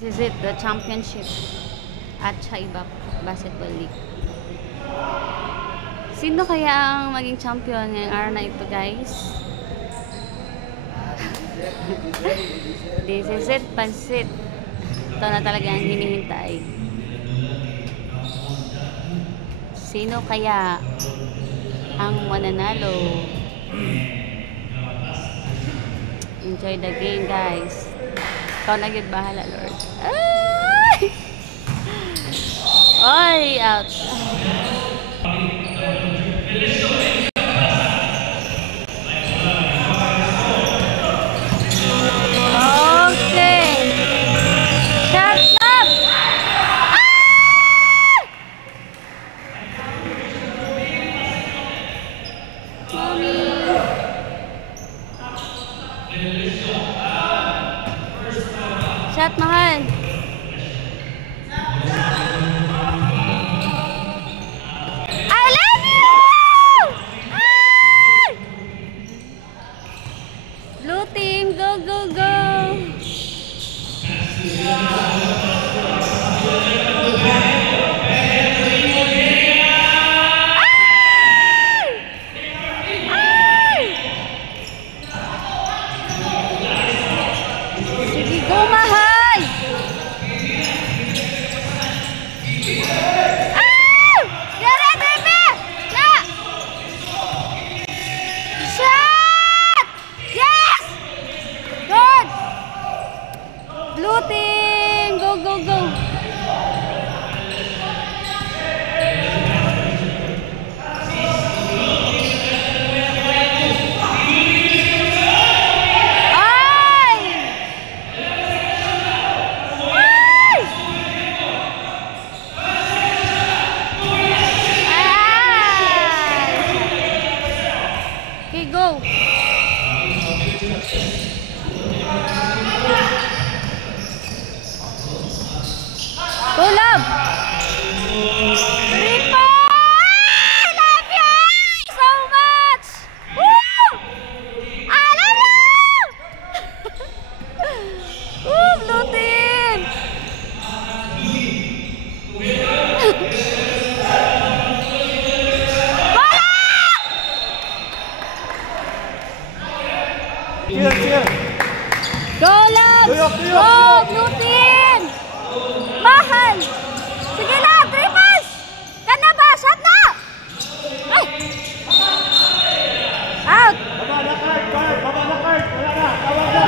This is it, the championship at Chaiba Basketball League. Sino kaya ang maging champion ngayong araw na ito, guys? This is it, pansit. Ito na talaga ang hinihintay. Sino kaya ang mananalo? Enjoy the game, guys. Ikaw na yun, bahala, Lord. Ay! Ay, out. Okay. Shut up! Mommy. Shut, mahal. I love you! Ah! Blue team, go, go, go! Sige, go, mahal! Ah! Get it, baby! Na! Shot! Yes! Good! Blue team! Go, go, go! Ay! Ay! Okay, go. Go, love. Triple! I love you so much. Woo! I love you. Woo, blue team. Cheer, cheer. Go, love! Go, blue team! Mahal! Sige na, triples! Ka na ba? Shot na! Ay! Out! Baba na card, card. Baba na card. Wala na. Tawag na.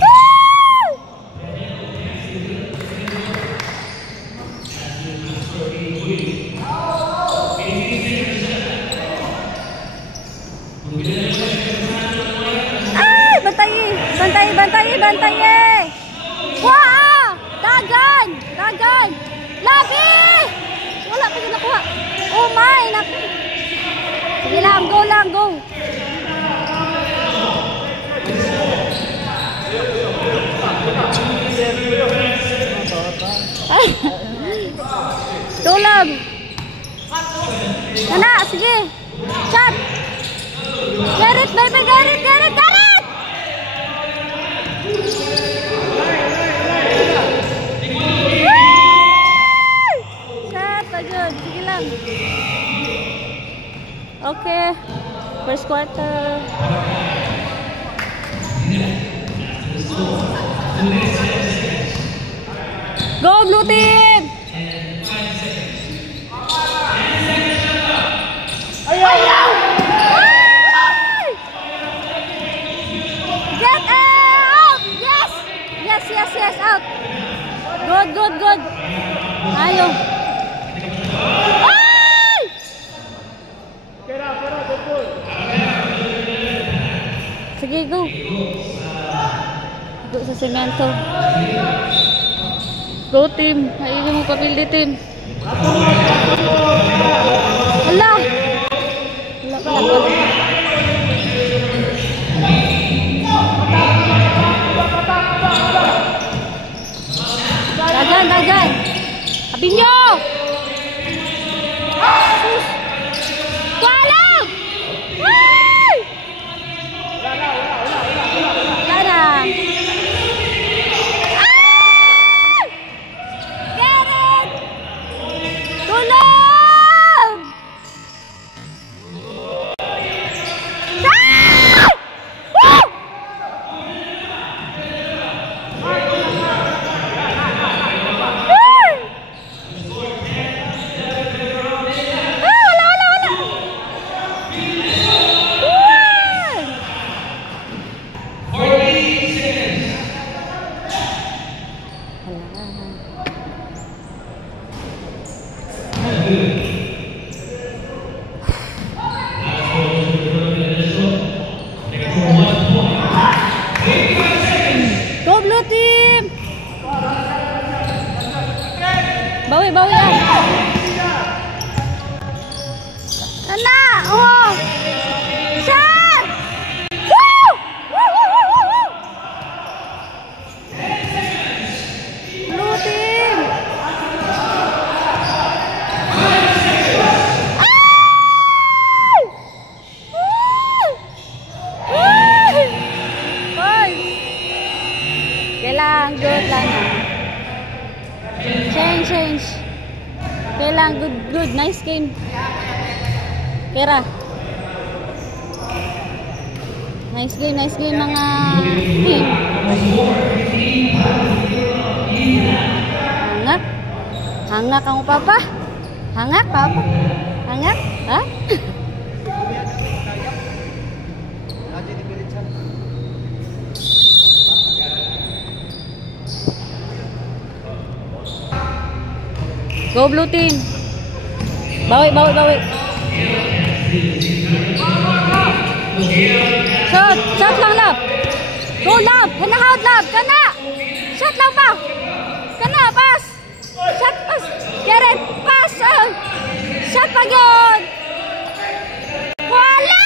Woo! Ay! Bantayi! Bantayi! Bantayi! Bantayi! Wow! Dagan! Dagan! Labi! Wala pa yung nakuha. Oh my! Sige lang, go lang, go! Ay! Go lang! Nana, sige! Shot! Get it, baby! Get it! Get it! Get it! Woo! Shot! Pagod! Sige lang! Okay. First quarter. Go, blue team! Ayaw! Ay! Get out! Yes! Yes, yes, yes, out! Good, good, good! Ayaw! Ay! Kera, good ball. Sige, go! Go sa semento. Go, team! Ayun mo kapildi, team! Hala! Wala pala, wala. Dagan, dagan! Abinyo! Sus! Walang! Ay! Wala na! Bawi, bawi yan. Ana! Oh! Shot! Woo! Woo, woo, woo, woo, woo! Blue team! Ay! Woo! Woo! Boys! Kailangan good lang. Change. Kailangan good. Nice game. Kera. Nice game mga team. Hangak ang papa. Hangak papa. Hangak, ha? Go blue team. Bawi. Shot lang lab. Go lab. Hinahout lab. Kana. Shot lang pa. Kana pass. Shot pass. Keret pass. Shot pa gyud. Wala.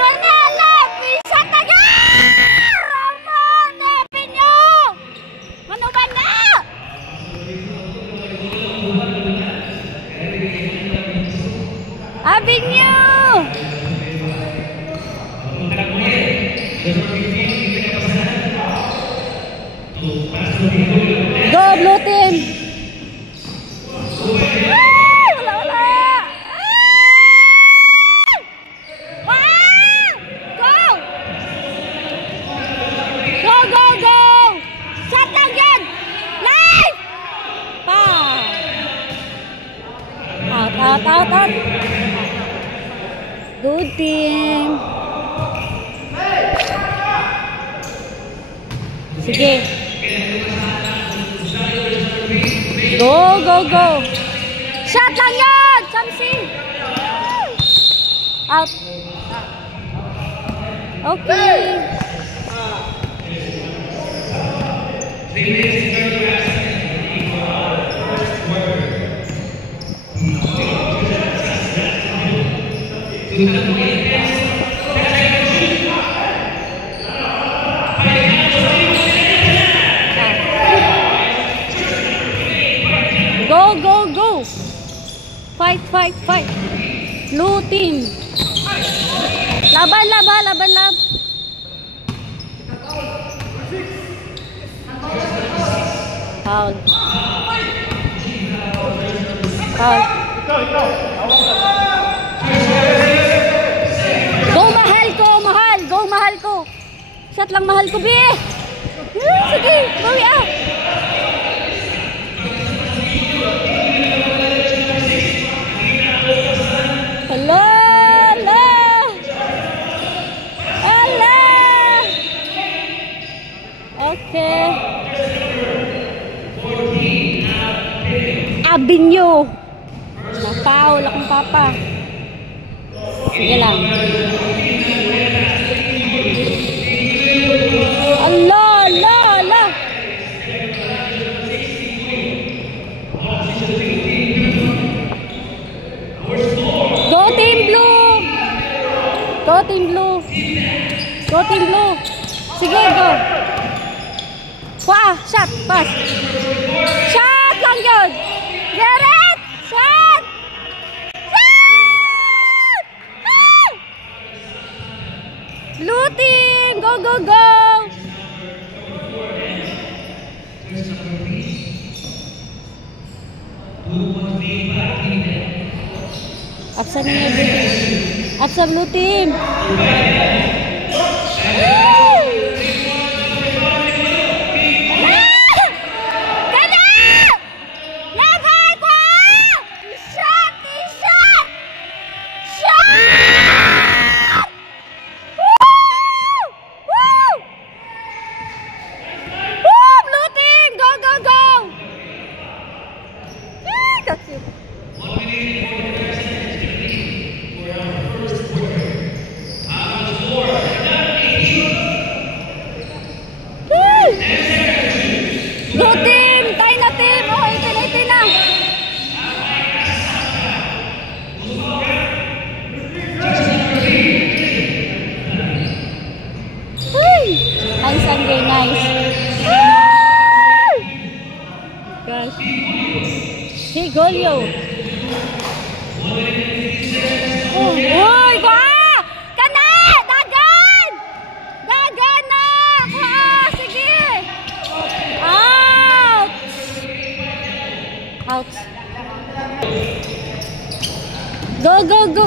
Kana lab. Shot agad. Ramon Epinyo. Ano ba na? Abinyo! Go blue team! Ay, wala! Ay! Go! Shot lang yan! Live! Pa! Out! Good team. Sige. Go. Shot lang yan. Something. Out. Okay. Go. Fight. Blue team. Laban. Foul. Go mahal ko. Shot lang mahal ko, be. Sige, bawi ah. Ala. Okay. Abinyo. Napaul akong papa. Sige lang. Allah. Go team blue. Sige, go. Shot, pass. Shot lang yun. Garrett, shot. Ah! Blue team, go. Absa niya blue team. Absa blue team. Golyo. Uy, ba! Kana! Dagan! Dagan na! Sige! Out! Out. Go, go, go!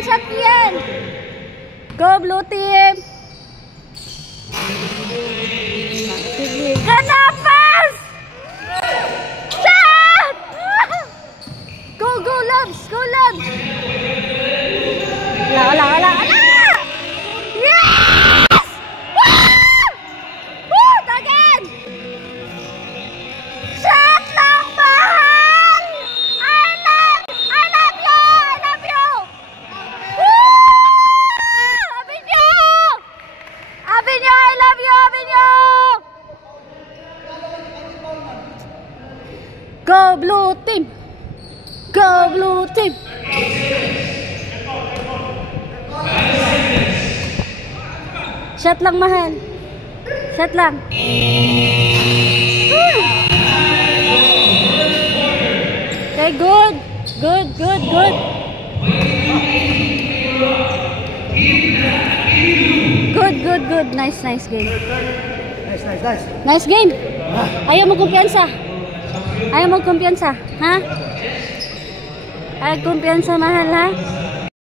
Shot yan! Go blue team! Sige, kanapas! Shot! Go, go Labs! Go Labs! Ala! Yes! Woo! Again! Shot lang, mahal! I love you! Abinyo, I love you, Abinyo! Go blue team! Go blue team! Shot lang, mahal. Shot lang. Okay, good. Good. Good. Nice game. Nice. Nice game. Ayaw mo kumpiyansa. Ha? Ayaw kumpiyansa, mahal, ha?